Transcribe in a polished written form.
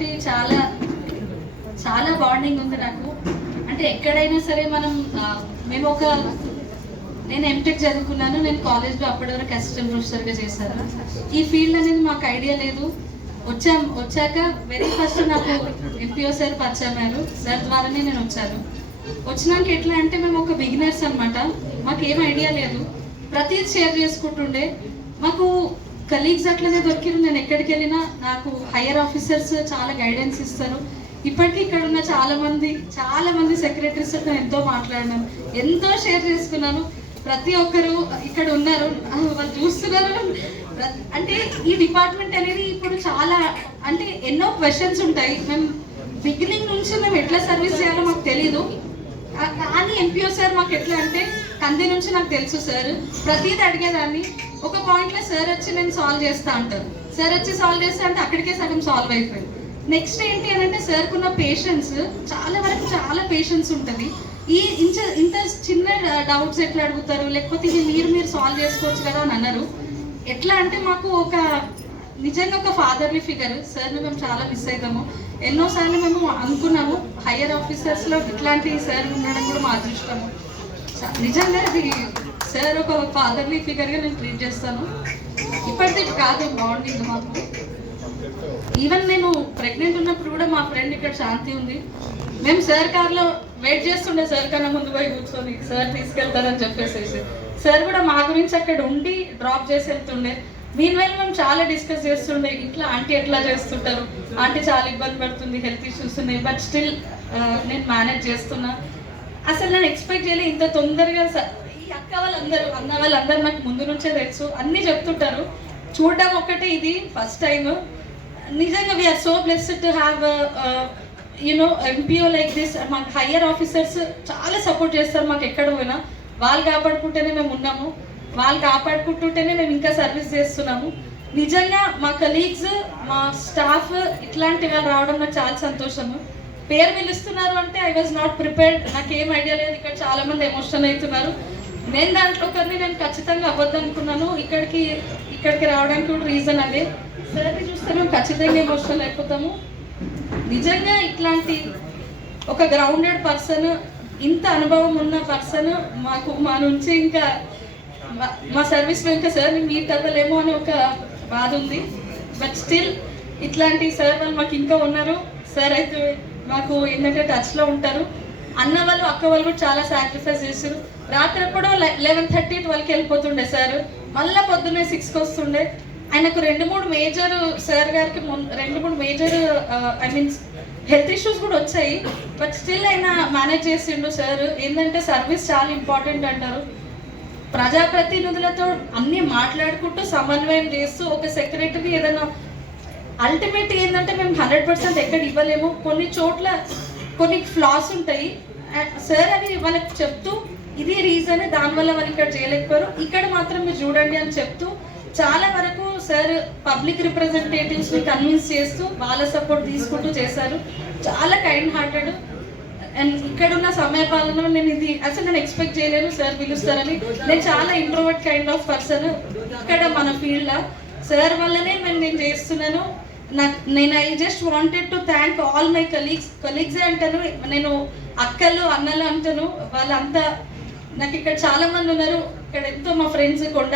తోటి చాలా చాలా బాండింగ్ ఉంది నాకు. అంటే ఎక్కడైనా సరే మేము నేను ఎంటెక్ చదువుకున్నాను. నేను కాలేజ్లో అప్పటి వరకు అసిస్టెంట్ ప్రొఫెసర్గా చేశాను. ఈ ఫీల్డ్ అనేది మాకు ఐడియా లేదు. వచ్చాక వెరీ ఫస్ట్ నాకు ఎంపీఓ సార్ పరిచయమయ్యారు. సార్ ద్వారానే నేను వచ్చాను. వచ్చినాక ఎట్లా అంటే మేము ఒక బిగినర్స్ అనమాట. మాకు ఏం ఐడియా లేదు. ప్రతిదీ షేర్ చేసుకుంటుండే. మాకు కలీగ్స్ అట్లనే దొరికిరు. నేను ఎక్కడికి వెళ్ళినా నాకు హయ్యర్ ఆఫీసర్స్ చాలా గైడెన్స్ ఇస్తారు. ఇప్పటికీ ఇక్కడ ఉన్న చాలా మంది సెక్రటరీస్ నేను ఎంతో మాట్లాడినాను, ఎంతో షేర్ చేసుకున్నాను. ప్రతి ఒక్కరు ఇక్కడ ఉన్నారు, వాళ్ళు చూస్తున్నారు. అంటే ఈ డిపార్ట్మెంట్ అనేది ఇప్పుడు చాలా అంటే ఎన్నో క్వశ్చన్స్ ఉంటాయి. మేము బిగినింగ్ నుంచి మేము ఎట్లా సర్వీస్ చేయాలో మాకు తెలీదు. కానీ ఎంపీఓ సార్ మాకు ఎట్లా అంటే కంది నుంచి నాకు తెలుసు. సార్ ప్రతిదీ అడిగేదాన్ని. ఒక పాయింట్లో సార్ వచ్చి నేను సాల్వ్ చేస్తా అంటారు. సార్ వచ్చి సాల్వ్ చేస్తా అంటే అక్కడికే సగం సాల్వ్ అయిపోయింది. నెక్స్ట్ ఏంటి అని అంటే సార్కు ఉన్న పేషెన్స్, చాలా పేషెన్స్ ఉంటుంది. ఇంత చిన్న డౌట్స్ ఎట్లా అడుగుతారు, లేకపోతే ఇది మీరు సాల్వ్ చేసుకోవచ్చు కదా అని అన్నారు. ఎట్లా అంటే మాకు నిజంగా ఒక ఫాదర్లీ ఫిగర్. సార్ని మేము చాలా మిస్ అవుతాము. ఎన్నోసార్లు మేము అనుకున్నాము హయ్యర్ ఆఫీసర్స్లో ఇట్లాంటి సార్ ఉండడం కూడా మా అదృష్టము. నిజంగా అది సార్ ఒక ఫాదర్లీ ఫిగర్గా నేను ట్రీట్ చేస్తాను. ఇప్పటిది కాదు బాండింగ్ మాకు. ఈవెన్ నేను ప్రెగ్నెంట్ ఉన్నప్పుడు కూడా మా ఫ్రెండ్ ఇక్కడ శాంతి ఉంది. మేము సార్ కార్లో వెయిట్ చేస్తుండే. సార్ కన్నా ముందు పోయి కూర్చొని సార్ తీసుకెళ్తారని చెప్పేసి సార్ కూడా మా గురించి అక్కడ ఉండి డ్రాప్ చేసి వెళ్తుండే. మీన్వైల్ మేము చాలా డిస్కస్ చేస్తుండే. ఇట్లా ఆంటీ ఎట్లా చేస్తుంటారు, ఆంటీ చాలా ఇబ్బంది పడుతుంది, హెల్త్ ఇష్యూస్ ఉన్నాయి, బట్ స్టిల్ నేను మేనేజ్ చేస్తున్నా. అసలు నేను ఎక్స్పెక్ట్ చేయలే ఇంత తొందరగా. ఈ అన్న వాళ్ళందరూ నాకు ముందు నుంచే తెలుసు, అన్నీ చెప్తుంటారు. చూడడం ఒక్కటే ఇది ఫస్ట్ టైం. నిజంగా we are so blessed to have MPO like this. మాకు హయ్యర్ ఆఫీసర్స్ చాలా సపోర్ట్ చేస్తారు. మాకు ఎక్కడ పోయినా వాళ్ళు కాపాడుకుంటేనే మేము ఉన్నాము. వాళ్ళు కాపాడుకుంటుంటేనే మేము ఇంకా సర్వీస్ చేస్తున్నాము. నిజంగా మా కలీగ్స్, మా స్టాఫ్ ఇట్లాంటి వాళ్ళు రావడం నాకు చాలా సంతోషము. పేరు పిలుస్తున్నారు అంటే ఐ వాజ్ నాట్ ప్రిపేర్డ్. నాకు ఏం ఐడియా లేదు. ఇక్కడ చాలా మంది ఎమోషన్ అవుతున్నారు. నేను దాంట్లో ఒకరిని నేను ఖచ్చితంగా అవ్వద్దనుకున్నాను. ఇక్కడికి రావడానికి కూడా రీజన్ అదే. సార్ని చూస్తే మేము ఖచ్చితంగా ఎమోషనల్ అయిపోతాము. నిజంగా ఇట్లాంటి ఒక గ్రౌండెడ్ పర్సన్, ఇంత అనుభవం ఉన్న పర్సన్ మా నుంచి ఇంకా మా సర్వీస్లో ఇంకా సార్ని మీట్ అవ్వలేమో అని ఒక బాధ ఉంది. బట్ స్టిల్ ఇట్లాంటి సార్ వాళ్ళు మాకు ఇంకా ఉన్నారు. సార్ అయితే మాకు ఏంటంటే టచ్లో ఉంటారు. అన్న వాళ్ళు అక్క వాళ్ళు కూడా చాలా సాక్రిఫైస్ చేశారు. రాత్రి ఎప్పుడో 11:30, 12కి వెళ్ళిపోతుండే సార్. మళ్ళీ పొద్దున్నే 6కి వస్తుండే. ఆయనకు 2-3 మేజర్ సార్ గారికి 2-3 మేజర్ హెల్త్ ఇష్యూస్ కూడా వచ్చాయి. బట్ స్టిల్ ఆయన మేనేజ్ చేసిండు సార్. ఏంటంటే సర్వీస్ చాలా ఇంపార్టెంట్ అంటారు. ప్రజాప్రతినిధులతో అన్నీ మాట్లాడుకుంటూ సమన్వయం చేస్తూ ఒక సెక్రటరీ ఏదైనా అల్టిమేట్ ఏంటంటే మేము 100% ఎక్కడ ఇవ్వలేము. కొన్ని చోట్ల కొన్ని ఫ్లాస్ ఉంటాయి. సార్ అని వాళ్ళకి చెప్తూ ఇది రీజన్, దానివల్ల వాళ్ళు ఇక్కడ చేయలేకపోయారు, ఇక్కడ మాత్రం మీరు చూడండి అని చెప్తూ చాలా వరకు సార్ పబ్లిక్ రిప్రజెంటేటివ్స్ని కన్విన్స్ చేస్తూ వాళ్ళ సపోర్ట్ తీసుకుంటూ చేశారు. చాలా కైండ్ హార్టెడ్. అండ్ ఇక్కడ ఉన్న సమయపాలనలో నేను ఎక్స్పెక్ట్ చేయలేను సార్ పిలుస్తారని. నేను చాలా ఇంట్రోవర్ట్ కైండ్ ఆఫ్ పర్సన్. ఇక్కడ మన ఫీల్డ్లో సార్ వల్లనే నేను చేస్తున్నాను. నేను I just wanted to thank all my colleagues అంటాను. నేను అక్కలు అన్నలు అంటాను. వాళ్ళంతా నాకు ఇక్కడ చాలా మంది ఉన్నారు. ఇక్కడ ఎంతో మా ఫ్రెండ్స్ కొండ